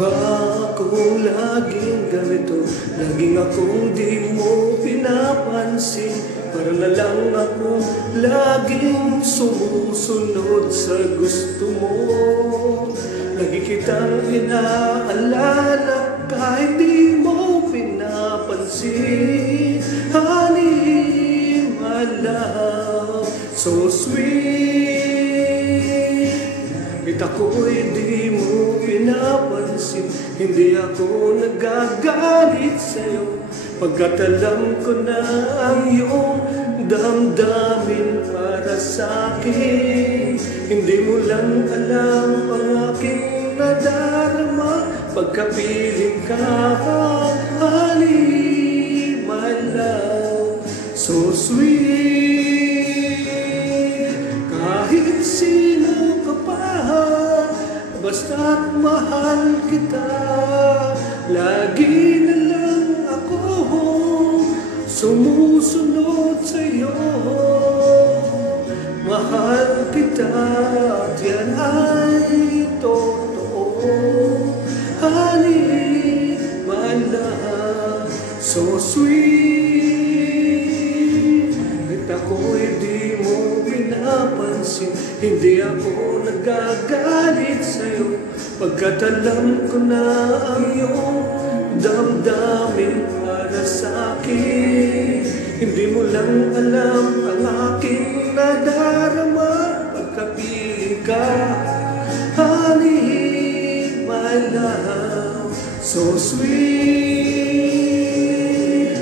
ba akong laging ganito? Laging akong di mo pinapansin. Para na lang ako laging sumusunod sa gusto mo. Lagi kitang inaalala kahit di mo pinapansin. Honey, my love, so sweet. Kahit ako'y di mo pinapansin, hindi ako nagagalit sa'yo, pagkat alam ko na ang iyong damdamin para sa'kin. Hindi mo lang alam ang aking nadarama pagkapiling ka. Honey, my love, so sweet. Kahit sino ka pa, basta't mahal kita, lagi na lang ako sumusunod sa'yo. Mahal kita at yan ay totoo. Honey, my love, so sweet. Kahit ako'y di mo pinapansin, hindi ako nagagalit sa'yo, pagkat alam ko na ang iyong damdamin para sa'kin. Hindi mo lang alam ang aking nadarama pagkapiling ka. Honey, my love, so sweet.